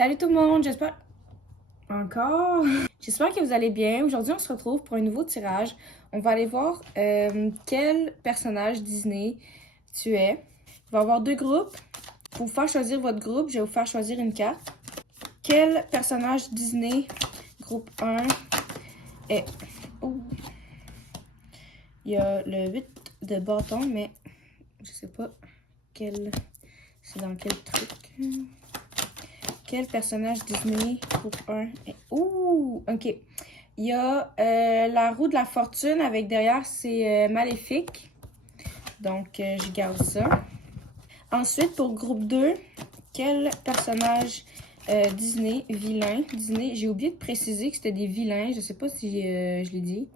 Salut tout le monde, j'espère... Encore? J'espère que vous allez bien. Aujourd'hui, on se retrouve pour un nouveau tirage. On va aller voir quel personnage Disney tu es. Il va y avoir deux groupes. Pour vous faire choisir votre groupe, je vais vous faire choisir une carte. Quel personnage Disney, groupe 1, est... Oh. Il y a le 8 de bâton, mais je sais pas quel... C'est dans quel truc. Quel personnage Disney groupe 1 est... Ouh! OK. Il y a la roue de la fortune avec derrière, c'est Maléfique. Donc, je garde ça. Ensuite, pour groupe 2, quel personnage Disney, vilain? Disney, j'ai oublié de préciser que c'était des vilains. Je sais pas si je l'ai dit.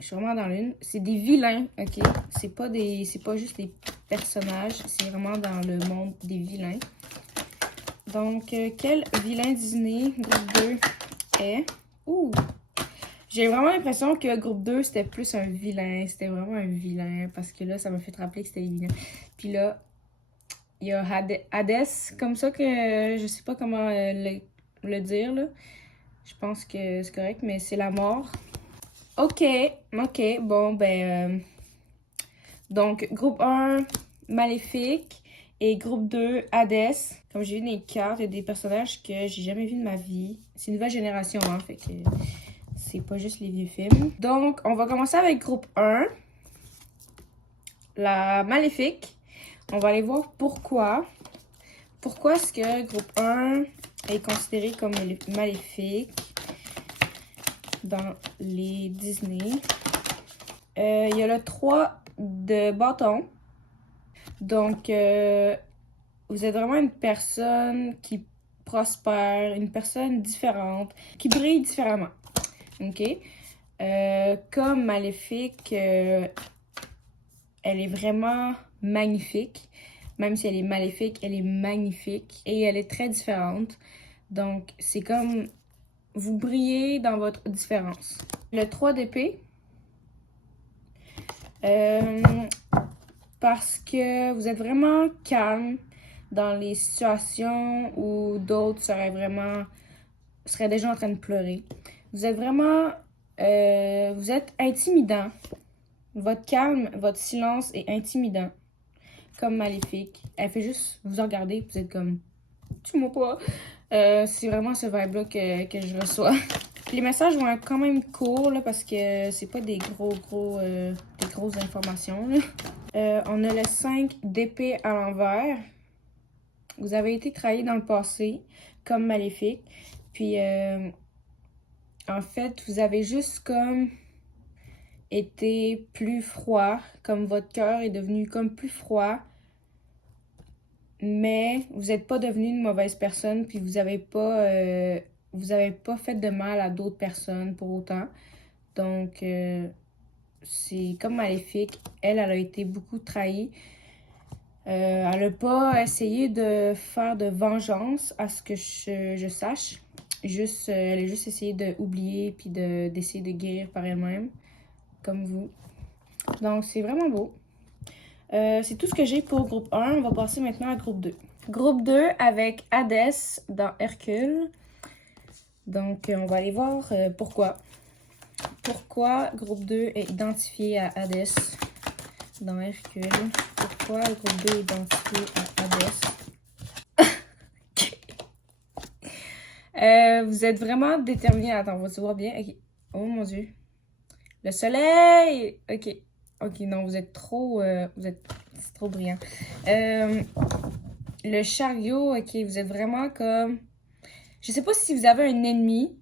Je suis vraiment dans l'une. C'est des vilains, OK? C'est pas juste des personnages. C'est vraiment dans le monde des vilains. Donc, quel vilain Disney groupe 2 est? Ouh! J'ai vraiment l'impression que groupe 2, c'était plus un vilain. C'était vraiment un vilain. Parce que là, ça m'a fait rappeler que c'était les vilains. Puis là, il y a Hades, comme ça que je sais pas comment le dire, là. Je pense que c'est correct, mais c'est la mort. OK, bon, ben... donc, groupe 1, Maléfique. Et groupe 2, Hades. Comme j'ai vu dans les cartes, il y a des personnages que j'ai jamais vus de ma vie. C'est une nouvelle génération, hein, fait que c'est pas juste les vieux films. Donc, on va commencer avec groupe 1. La Maléfique. On va aller voir pourquoi. Pourquoi est-ce que groupe 1 est considéré comme maléfique dans les Disney. Il y a le 3 de bâton. Donc, vous êtes vraiment une personne qui prospère, une personne différente, qui brille différemment. OK? Comme Maléfique, elle est vraiment magnifique. Même si elle est maléfique, elle est magnifique et elle est très différente. Donc, c'est comme vous brillez dans votre différence. Le 3 d'épée. Parce que vous êtes vraiment calme dans les situations où d'autres seraient déjà en train de pleurer. Vous êtes vraiment... vous êtes intimidant. Votre calme, votre silence est intimidant. Comme Maléfique. Elle fait juste vous regarder, vous êtes comme... Tue-moi pas. C'est vraiment ce vibe-là que je reçois. Les messages vont être quand même courts, là, parce que c'est pas des grosses informations, là. On a le 5 d'épée à l'envers. Vous avez été trahi dans le passé, comme Maléfique. Puis, en fait, vous avez juste comme été plus froid, comme votre cœur est devenu comme plus froid. Mais vous n'êtes pas devenu une mauvaise personne, puis vous n'avez pas fait de mal à d'autres personnes pour autant. Donc, c'est comme Maléfique. Elle a été beaucoup trahie. Elle n'a pas essayé de faire de vengeance à ce que je sache. Elle a juste essayé d'oublier puis d'essayer de guérir par elle-même, comme vous. Donc, c'est vraiment beau. C'est tout ce que j'ai pour groupe 1. On va passer maintenant à groupe 2. Groupe 2 avec Hadès dans Hercule. Donc, on va aller voir pourquoi. Pourquoi groupe 2 est identifié à Hadès dans Hercule. Pourquoi le groupe 2 est identifié à Hadès. Vous êtes vraiment déterminé. Attends, on va se voir bien. Okay. Oh mon Dieu. Le soleil! OK. OK, non, vous êtes trop... c'est trop brillant. Le chariot, OK, vous êtes vraiment comme... Je sais pas si vous avez un ennemi,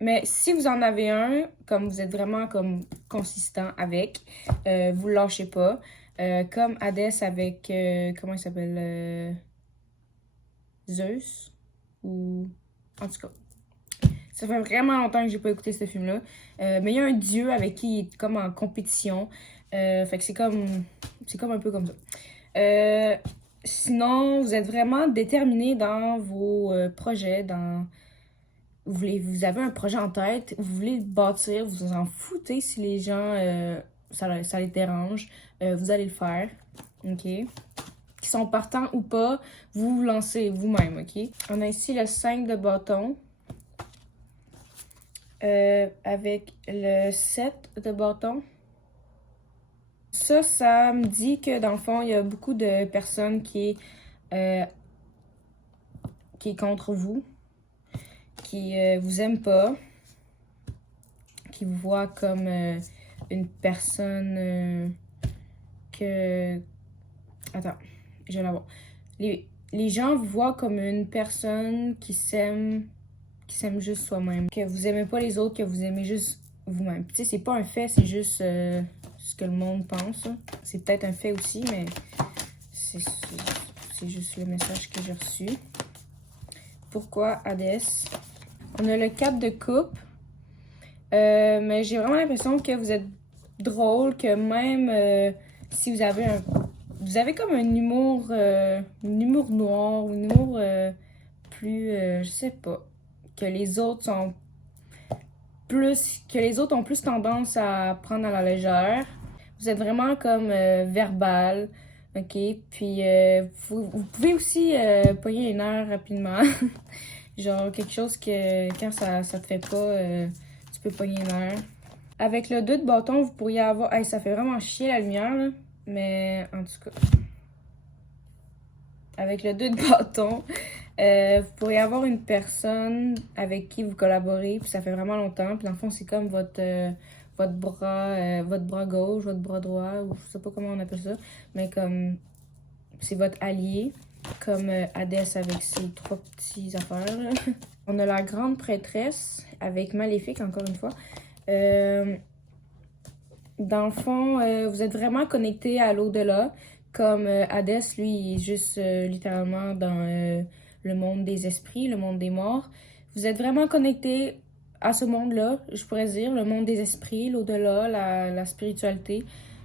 mais si vous en avez un, comme vous êtes vraiment comme consistant avec, vous le lâchez pas. Comme Hadès avec... comment il s'appelle? Zeus? Ou... En tout cas. Ça fait vraiment longtemps que j'ai pas écouté ce film-là. Mais il y a un dieu avec qui il est comme en compétition. Fait que c'est comme un peu comme ça. Sinon, vous êtes vraiment déterminé dans vos projets, vous avez un projet en tête, vous voulez le bâtir, vous vous en foutez si les gens, ça les dérange. Vous allez le faire. OK? qui sont partants ou pas, vous vous lancez vous-même, OK? On a ici le 5 de bâton avec le 7 de bâton. Ça me dit que dans le fond, il y a beaucoup de personnes qui est contre vous, qui vous aiment pas, qui vous voient comme une personne que... Attends, je vais l'avoir. Les gens vous voient comme une personne qui s'aime juste soi-même. Que vous aimez pas les autres, que vous aimez juste vous-même. Tu sais, c'est pas un fait, c'est juste ce que le monde pense. C'est peut-être un fait aussi, mais c'est juste le message que j'ai reçu. Pourquoi Hadès? On a le 4 de coupe. Mais j'ai vraiment l'impression que vous êtes drôle, que même si vous avez vous avez comme un humour noir, ou un humour plus, je sais pas, que les autres ont plus tendance à prendre à la légère. Vous êtes vraiment comme verbal, ok? Puis vous pouvez aussi pogner les nerfs rapidement. Genre quelque chose que quand ça te fait pas, tu peux pogner les nerfs. Avec le 2 de bâton, vous pourriez avoir... Hey, ça fait vraiment chier la lumière, là. Mais en tout cas... Avec le 2 de bâton, vous pourriez avoir une personne avec qui vous collaborez, puis ça fait vraiment longtemps. Puis dans le fond, c'est comme votre bras gauche, votre bras droit, ou je sais pas comment on appelle ça. Mais comme... C'est votre allié, comme Hadès avec ses 3 petits affaires, là. On a la grande prêtresse avec Maléfique, encore une fois. Dans le fond, vous êtes vraiment connecté à l'au-delà. Comme Hadès, lui, il est juste littéralement dans le monde des esprits, le monde des morts. Vous êtes vraiment connecté à ce monde-là, je pourrais dire, le monde des esprits, l'au-delà, la spiritualité.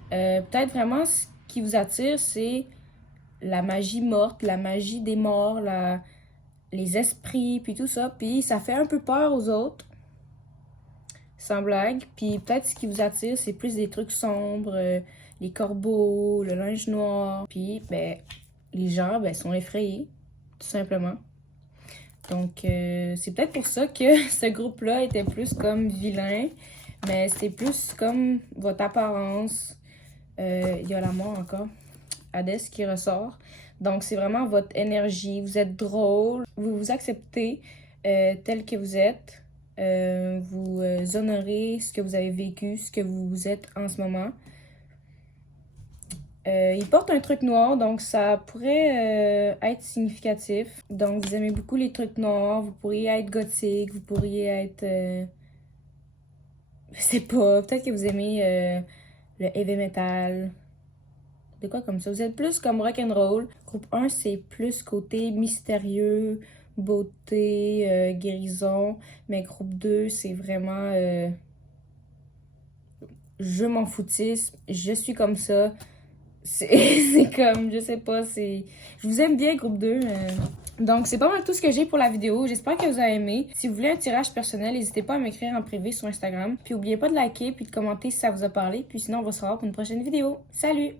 Peut-être vraiment ce qui vous attire, c'est la magie morte, la magie des morts, les esprits, puis tout ça. Puis ça fait un peu peur aux autres. Sans blague. Puis peut-être ce qui vous attire, c'est plus des trucs sombres, les corbeaux, le linge noir. Puis, ben, les gens, ben, sont effrayés, tout simplement. Donc, c'est peut-être pour ça que ce groupe-là était plus comme vilain. Mais c'est plus comme votre apparence. Il y a la mort encore. Hadès qui ressort. Donc, c'est vraiment votre énergie. Vous êtes drôle. Vous vous acceptez tel que vous êtes. Vous honorez ce que vous avez vécu, ce que vous êtes en ce moment. Il porte un truc noir, donc ça pourrait être significatif. Donc, vous aimez beaucoup les trucs noirs. Vous pourriez être gothique, vous pourriez être... je sais pas, peut-être que vous aimez le heavy metal. De quoi comme ça. Vous êtes plus comme rock'n'roll. Groupe 1, c'est plus côté mystérieux, beauté, guérison. Mais groupe 2, c'est vraiment je m'en foutisme, je suis comme ça. C'est comme, je sais pas, c'est... Je vous aime bien, groupe 2. Donc, c'est pas mal tout ce que j'ai pour la vidéo. J'espère que vous avez aimé. Si vous voulez un tirage personnel, n'hésitez pas à m'écrire en privé sur Instagram. Puis, n'oubliez pas de liker puis de commenter si ça vous a parlé. Puis sinon, on va se revoir pour une prochaine vidéo. Salut!